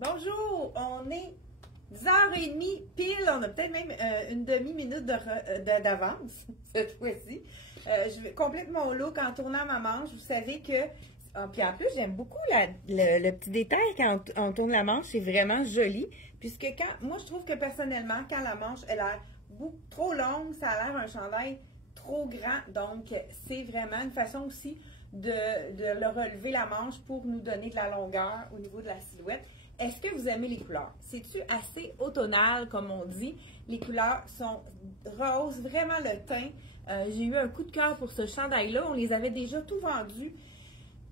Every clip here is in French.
Bonjour, on est 10h30 pile, on a peut-être même une demi-minute d'avance cette fois-ci. Je vais complètement au look en tournant ma manche. Vous savez que, puis en plus j'aime beaucoup le petit détail quand on tourne la manche, c'est vraiment joli. Puisque moi je trouve que personnellement, quand la manche elle a l'air trop longue, ça a l'air un chandail trop grand. Donc c'est vraiment une façon aussi de le relever la manche pour nous donner de la longueur au niveau de la silhouette. Est-ce que vous aimez les couleurs? C'est-tu assez automnal, comme on dit? Les couleurs sont roses, vraiment le teint. J'ai eu un coup de cœur pour ce chandail-là. On les avait déjà tout vendus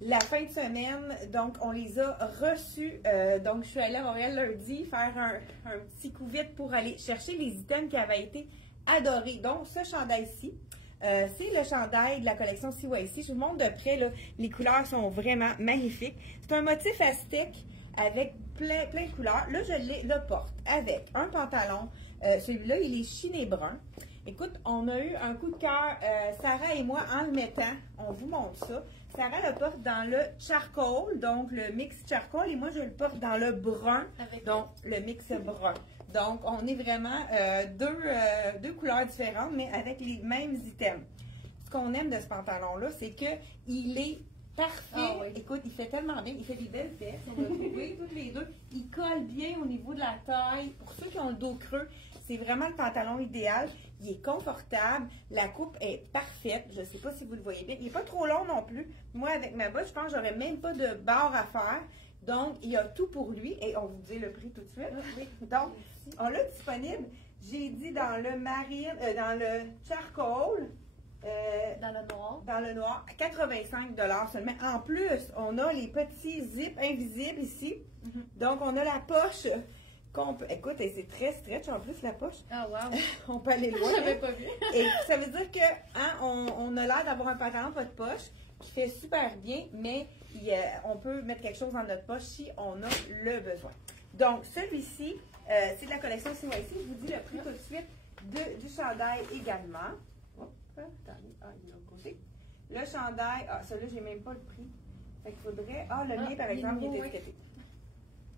la fin de semaine. Donc, on les a reçus. Donc, je suis allée à Montréal lundi faire un petit coup vite pour aller chercher les items qui avaient été adorés. Donc, ce chandail-ci, c'est le chandail de la collection CYC. Je vous montre de près, là, les couleurs sont vraiment magnifiques. C'est un motif aztèque avec plein de couleurs. Là, je le porte avec un pantalon. Celui-là, il est chiné brun. Écoute, on a eu un coup de cœur, Sarah et moi, en le mettant. On vous montre ça. Sarah le porte dans le charcoal, donc le mix charcoal, et moi, je le porte dans le brun, donc le mix brun. Donc, on est vraiment deux couleurs différentes, mais avec les mêmes items. Ce qu'on aime de ce pantalon-là, c'est qu'il est parfait. Ah, oui. Écoute, il fait tellement bien. Il fait des belles fesses. On a trouvé toutes les deux. Il colle bien au niveau de la taille. Pour ceux qui ont le dos creux, c'est vraiment le pantalon idéal. Il est confortable. La coupe est parfaite. Je ne sais pas si vous le voyez bien. Il n'est pas trop long non plus. Moi, avec ma botte, je pense que j'aurais même pas de barre à faire. Donc, il y a tout pour lui. Et on vous dit le prix tout de suite. Oui. Donc, on l'a disponible. J'ai dit dans le marine, dans le charcoal. Dans le noir. Dans le noir, 85 $ seulement. En plus, on a les petits zips invisibles ici. Donc, on a la poche. Écoute, c'est très stretch en plus, la poche. Ah, wow. On peut aller loin. J'avais pas vu. Et ça veut dire que on a l'air d'avoir un pantalon pas de poche qui fait super bien, mais on peut mettre quelque chose dans notre poche si on a le besoin. Donc, celui-ci, c'est de la collection CYC. Je vous dis le prix tout de suite du chandail également. Attendez, il est de l'autre côté. Le chandail, celui-là, j'ai même pas le prix. Fait qu'il faudrait. Le mien, par exemple, il est étiqueté.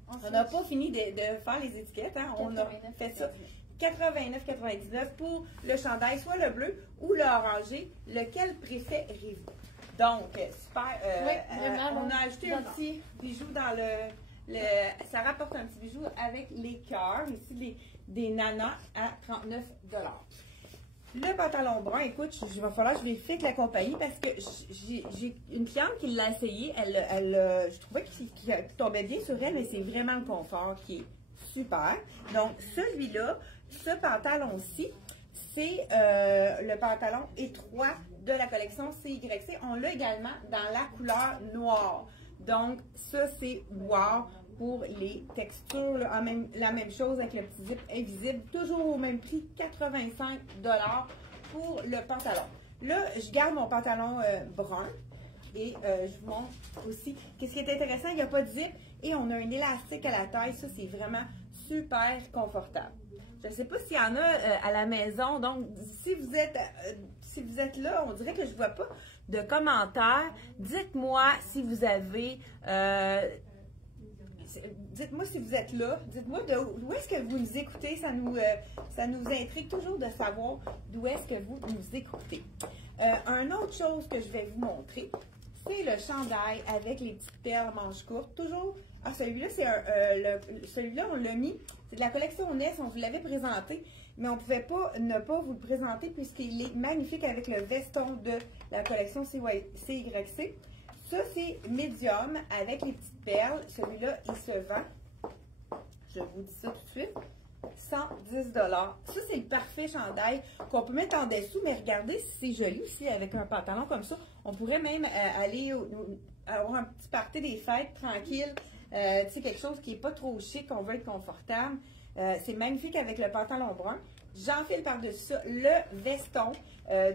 On n'a pas fini de faire les étiquettes, hein. On a fait ça. 89,99 pour le chandail, soit le bleu ou le orangé. Lequel préférez-vous? Donc, super. On a ajouté un petit bijou dans ça rapporte un petit bijou avec les cœurs, ici des nanas à 39 $. Le pantalon brun, écoute, il va falloir que je vérifie avec la compagnie parce que j'ai une cliente qui l'a essayé. Je trouvais qu'il tombait bien sur elle, mais c'est vraiment le confort qui est super. Donc, celui-là, ce pantalon-ci, c'est le pantalon étroit de la collection CYC. On l'a également dans la couleur noire. Donc, ça, c'est wow pour les textures. Là, la même chose avec le petit zip invisible. Toujours au même prix, 85 $ pour le pantalon. Là, je garde mon pantalon brun. Et je vous montre aussi. Qu'est-ce qui est intéressant, il n'y a pas de zip. Et on a un élastique à la taille. Ça, c'est vraiment super confortable. Je ne sais pas s'il y en a à la maison. Donc, si vous êtes là, on dirait que je ne vois pas de commentaires. Dites-moi si vous avez... dites-moi si vous êtes là. Dites-moi d'où est-ce que vous nous écoutez. Ça nous intrigue toujours de savoir d'où est-ce que vous nous écoutez. Une autre chose que je vais vous montrer, c'est le chandail avec les petites perles manches courtes. Toujours... celui-là, celui-là, on l'a mis. C'est de la collection NES, on vous l'avait présenté, mais on ne pouvait pas ne pas vous le présenter puisqu'il est magnifique avec le veston de la collection CYC. Ça, c'est médium avec les petites perles. Celui-là, il se vend, je vous dis ça tout de suite, 110 $. Ça, c'est le parfait chandail qu'on peut mettre en dessous, mais regardez si c'est joli aussi avec un pantalon comme ça. On pourrait même aller avoir un petit party des fêtes tranquille. Tu sais, quelque chose qui n'est pas trop chic, on veut être confortable. C'est magnifique avec le pantalon brun. J'enfile par-dessus ça le veston.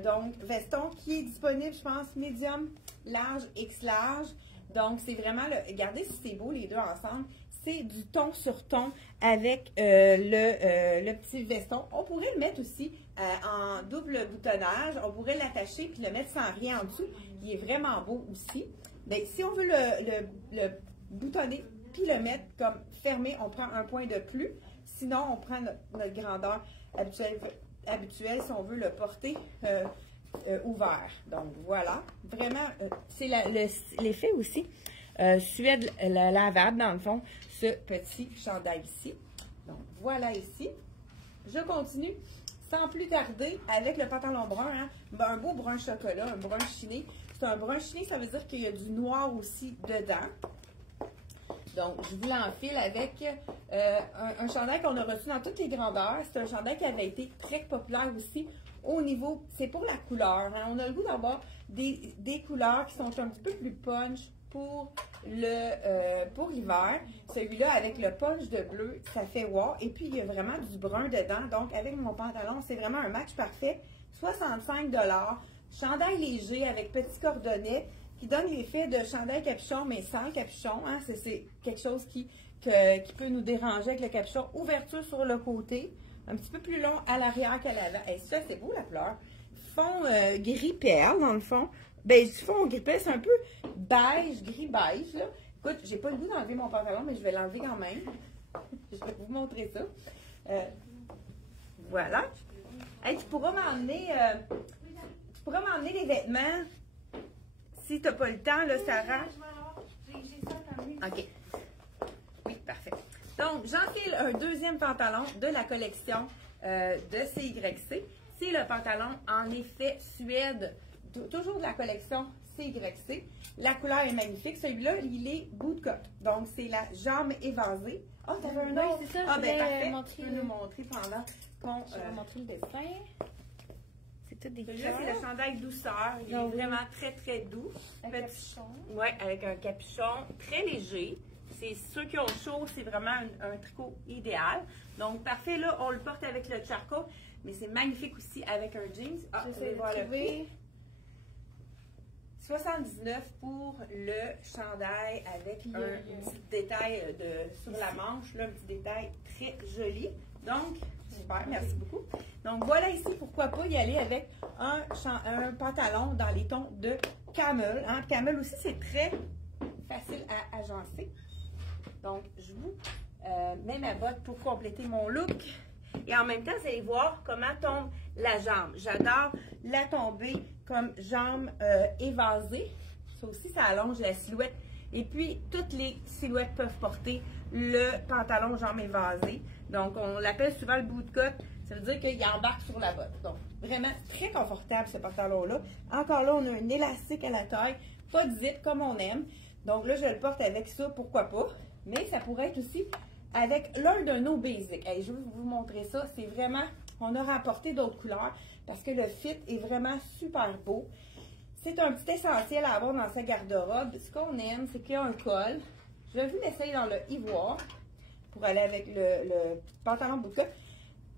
Donc, veston qui est disponible, je pense, médium, large, X large. Donc, c'est vraiment regardez si c'est beau les deux ensemble. C'est du ton sur ton avec le petit veston. On pourrait le mettre aussi en double boutonnage. On pourrait l'attacher puis le mettre sans rien en dessous. Il est vraiment beau aussi. Bien, si on veut le boutonner puis le mettre comme fermé, on prend un point de plus. Sinon, on prend notre grandeur habituelle si on veut le porter ouvert. Donc, voilà. Vraiment, c'est l'effet aussi. Suède lavable, dans le fond, ce petit chandail ici. Donc, voilà ici. Je continue sans plus tarder avec le pantalon brun. Hein? Un beau brun chocolat, un brun chiné. C'est un brun chiné, ça veut dire qu'il y a du noir aussi dedans. Donc, je vous l'enfile avec un chandail qu'on a reçu dans toutes les grandeurs. C'est un chandail qui avait été très populaire aussi au niveau, c'est pour la couleur. Hein? On a le goût d'avoir des couleurs qui sont un petit peu plus punch pour l'hiver. Celui-là, avec le punch de bleu, ça fait wow. Et puis, il y a vraiment du brun dedans. Donc, avec mon pantalon, c'est vraiment un match parfait. 65 $. Chandail léger avec petit cordonnet qui donne l'effet de chandail capuchon, mais sans capuchon. Hein? C'est quelque chose qui peut nous déranger avec le capuchon. Ouverture sur le côté. Un petit peu plus long à l'arrière qu'à l'avant. Et ça, c'est beau la couleur. Fond gris perle, dans le fond. Ben, du fond gris perle, c'est un peu beige, gris beige, là. Écoute, j'ai pas le goût d'enlever mon pantalon, mais je vais l'enlever quand même. Je vais vous montrer ça. Voilà. Hey, tu pourras m'emmener les vêtements si tu n'as pas le temps, là, Sarah. J'ai ça comme lui. OK. Oui, parfait. Donc, j'enfile un deuxième pantalon de la collection de CYC. C'est le pantalon en effet Suède, toujours de la collection CYC. La couleur est magnifique. Celui-là, il est bootcut. Donc, c'est la jambe évasée. Ah, oh, t'avais un autre? Oui, c'est ça. Ah, ben parfait. Montrer, tu peux nous montrer pendant qu'on... Je vais vous montrer le dessin. C'est tout des Celui-là, c'est le chandail douceur. Il est vraiment très, très doux. Un capuchon. Oui, avec un capuchon très léger. C'est ceux qui ont chaud, c'est vraiment un tricot idéal. Donc, parfait, là, on le porte avec le charcoal, mais c'est magnifique aussi avec un jeans. Ah, j'essaie de trouver. 79 pour le chandail avec un petit détail sur la manche, là, un petit détail très joli. Donc, super, merci beaucoup. Donc, voilà ici, pourquoi pas y aller avec un pantalon dans les tons de camel. Hein. Camel aussi, c'est très facile à agencer. Donc, je vous mets ma botte pour compléter mon look. Et en même temps, vous allez voir comment tombe la jambe. J'adore la tomber comme jambe évasée. Ça aussi, ça allonge la silhouette. Et puis, toutes les silhouettes peuvent porter le pantalon jambe évasée. Donc, on l'appelle souvent le bootcut. Ça veut dire qu'il embarque sur la botte. Donc, vraiment très confortable ce pantalon-là. Encore là, on a un élastique à la taille. Pas de zip comme on aime. Donc là, je le porte avec ça, pourquoi pas. Mais ça pourrait être aussi avec l'un de nos basics. Hey, je vais vous montrer ça. C'est vraiment, on a rapporté d'autres couleurs parce que le fit est vraiment super beau. C'est un petit essentiel à avoir dans sa garde-robe. Ce qu'on aime, c'est qu'il y a un col. Je vais vous laisser dans le ivoire pour aller avec le pantalon bootcut.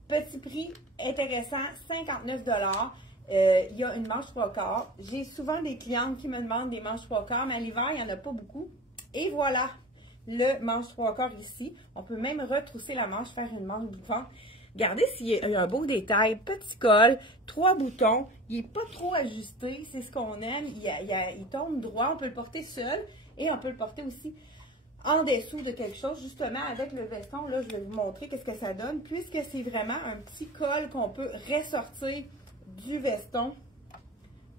Petit prix intéressant, 59 $. Il y a une manche 3/4. J'ai souvent des clientes qui me demandent des manches 3/4, mais à l'hiver, il n'y en a pas beaucoup. Et voilà, le manche 3/4 ici. On peut même retrousser la manche, faire une manche bouffante. Regardez s'il y a un beau détail. Petit col, 3 boutons. Il n'est pas trop ajusté, c'est ce qu'on aime. Il tombe droit. On peut le porter seul et on peut le porter aussi en dessous de quelque chose, justement avec le veston. Là, je vais vous montrer qu'est-ce que ça donne, puisque c'est vraiment un petit col qu'on peut ressortir du veston.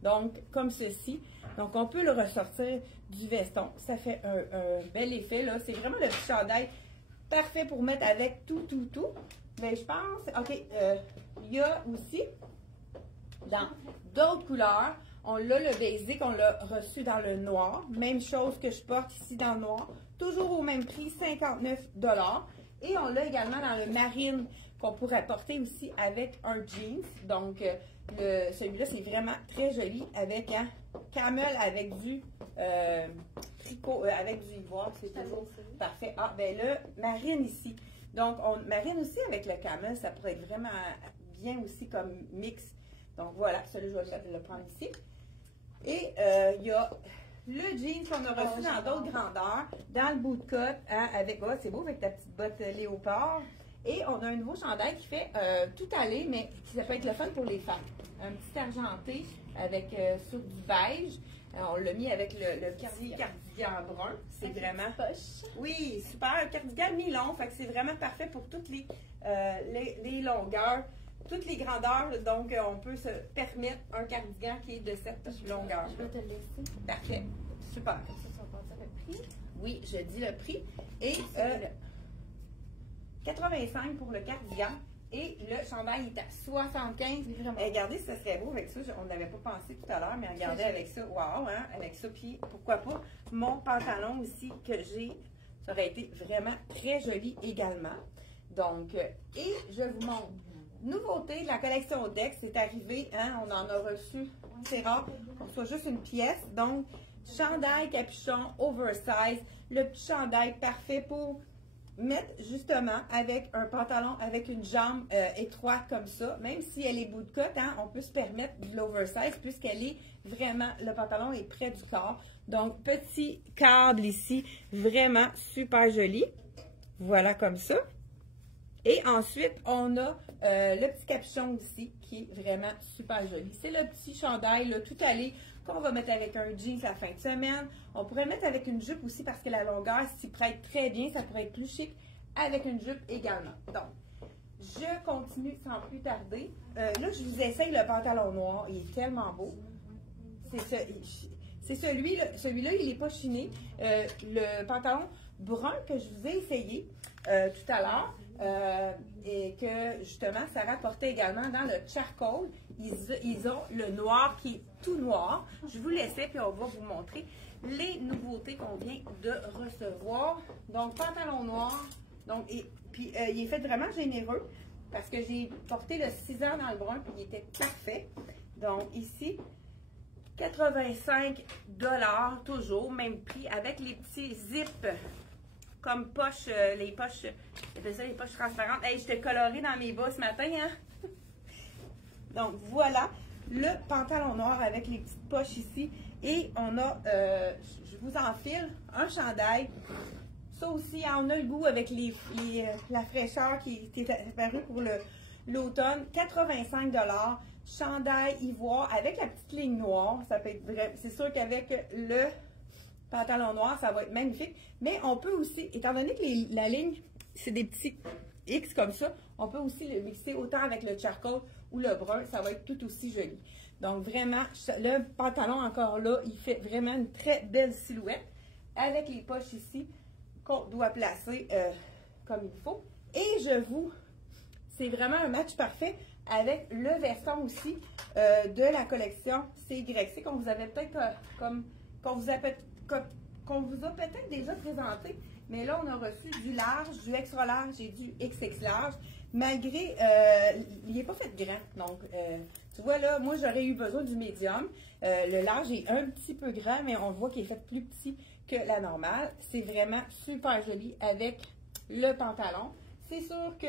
Donc, comme ceci. Donc, on peut le ressortir du veston. Ça fait un bel effet, là. C'est vraiment le petit chandail parfait pour mettre avec tout. Mais je pense, OK, il y a aussi, dans d'autres couleurs, on l'a le basic, on l'a reçu dans le noir. Même chose que je porte ici dans le noir. Toujours au même prix, 59 $. Et on l'a également dans le marine qu'on pourrait porter aussi avec un jeans. Donc, celui-là, c'est vraiment très joli avec un camel avec du tricot, avec du ivoire. C'est toujours parfait. Ah, ben là, marine ici. Donc, on marine aussi avec le camel. Ça pourrait être vraiment bien aussi comme mix. Donc, voilà. Celui-là, je vais le prendre ici. Et il y a le jean qu'on a reçu dans d'autres grandeurs, dans le bootcut, hein, avec, oh, c'est beau avec ta petite botte léopard. Et on a un nouveau chandail qui fait tout aller, mais ça peut être le fun pour les femmes. Un petit argenté avec sur du beige, Alors, on l'a mis avec le petit cardigan brun. C'est vraiment... Poche. Oui, super. Cardigan mi-long. Fait que c'est vraiment parfait pour toutes les longueurs, toutes les grandeurs. Donc, on peut se permettre un cardigan qui est de cette longueur. Je vais te le laisser. Parfait. Super. Ça, tu vas passer le prix. Oui, je dis le prix. Et 85 pour le cardigan. Et le chandail est à 75. Regardez, ça serait beau avec ça. On n'avait pas pensé tout à l'heure, mais regardez avec ça. Wow, hein? Avec ça. Puis, pourquoi pas, mon pantalon aussi que j'ai, ça aurait été vraiment très joli également. Donc, et je vous montre. Nouveauté de la collection Dex, c'est arrivé, hein? On en a reçu. C'est rare qu'on soit juste une pièce. Donc, chandail, capuchon, oversize. Le petit chandail parfait pour mettre justement avec un pantalon avec une jambe étroite comme ça, même si elle est bout de côte, hein, on peut se permettre de l'oversize puisqu'elle est vraiment, le pantalon est près du corps. Donc, petit câble ici, vraiment super joli. Voilà comme ça. Et ensuite, on a le petit capuchon ici qui est vraiment super joli. C'est le petit chandail, là, tout allé, qu'on va mettre avec un jeans la fin de semaine. On pourrait le mettre avec une jupe aussi parce que la longueur s'y prête très bien. Ça pourrait être plus chic avec une jupe également. Donc, je continue sans plus tarder. Là, je vous essaye le pantalon noir. Il est tellement beau. C'est celui-là. Celui-là, il n'est pas chiné. Le pantalon brun que je vous ai essayé tout à l'heure. Et que justement, ça rapportait également dans le charcoal. Ils ont le noir qui est tout noir. Je vous laissais, puis on va vous montrer les nouveautés qu'on vient de recevoir. Donc, pantalon noir. Donc, puis il est fait vraiment généreux parce que j'ai porté le 6 ans dans le brun, puis il était parfait. Donc, ici, 85 $, toujours, même prix, avec les petits zips comme poche, les poches, j'appelle ça les poches transparentes. Hey, j'étais colorée dans mes bas ce matin, hein? Donc, voilà le pantalon noir avec les petites poches ici. Et on a, je vous enfile, un chandail. Ça aussi, on a le goût avec la fraîcheur qui est apparue pour l'automne. 85 $. Chandail ivoire avec la petite ligne noire. Ça peut être vrai. C'est sûr qu'avec le pantalon noir, ça va être magnifique. Mais on peut aussi, étant donné que la ligne, c'est des petits X comme ça, on peut aussi le mixer autant avec le charcoal ou le brun. Ça va être tout aussi joli. Donc vraiment, le pantalon encore là, il fait vraiment une très belle silhouette avec les poches ici qu'on doit placer comme il faut. Et c'est vraiment un match parfait avec le veston aussi de la collection CYC qu'on vous avait peut-être qu'on vous a peut-être déjà présenté, mais là on a reçu du large, du extra large et du XX large, malgré il n'est pas fait grand. Donc tu vois là, moi j'aurais eu besoin du médium. Le large est un petit peu grand, mais on voit qu'il est fait plus petit que la normale. C'est vraiment super joli avec le pantalon. C'est sûr que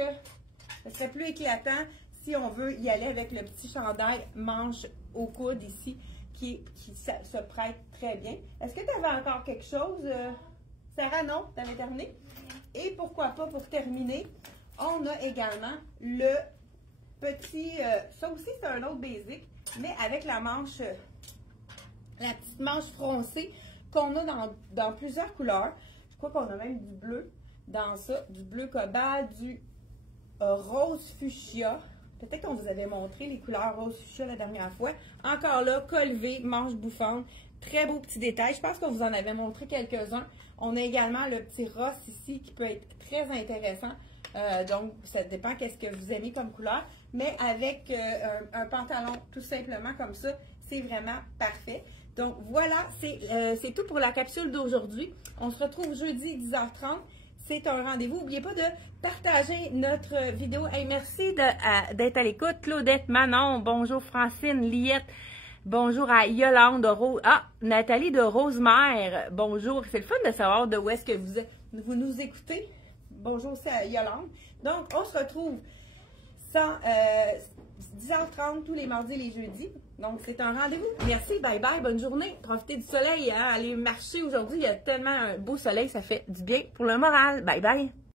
ce serait plus éclatant si on veut y aller avec le petit chandail manche au coude ici qui se prête très bien. Est-ce que tu avais encore quelque chose, Sarah? Non? Tu avais terminé? Et pourquoi pas, pour terminer, on a également le petit, ça aussi c'est un autre basic, mais avec la manche, la petite manche froncée qu'on a dans plusieurs couleurs. Je crois qu'on a même du bleu dans ça, du bleu cobalt, du rose fuchsia. Peut-être qu'on vous avait montré les couleurs rose fuchsia la dernière fois. Encore là, col V, manche bouffante. Très beau petit détail. Je pense qu'on vous en avait montré quelques-uns. On a également le petit rosse ici qui peut être très intéressant. Donc, ça dépend qu'est-ce que vous aimez comme couleur. Mais avec un pantalon tout simplement comme ça, c'est vraiment parfait. Donc, voilà, c'est tout pour la capsule d'aujourd'hui. On se retrouve jeudi 10h30. C'est un rendez-vous. N'oubliez pas de partager notre vidéo. Hey, merci d'être à l'écoute. Claudette, Manon, bonjour Francine, Liette, bonjour à Yolande, Nathalie de Rosemère, bonjour. C'est le fun de savoir de où est-ce que vous nous écoutez. Bonjour aussi à Yolande. Donc, on se retrouve 10h30 tous les mardis et les jeudis. Donc, c'est un rendez-vous. Merci, bye bye, bonne journée. Profitez du soleil, hein? Allez marcher aujourd'hui. Il y a tellement un beau soleil, ça fait du bien pour le moral. Bye bye.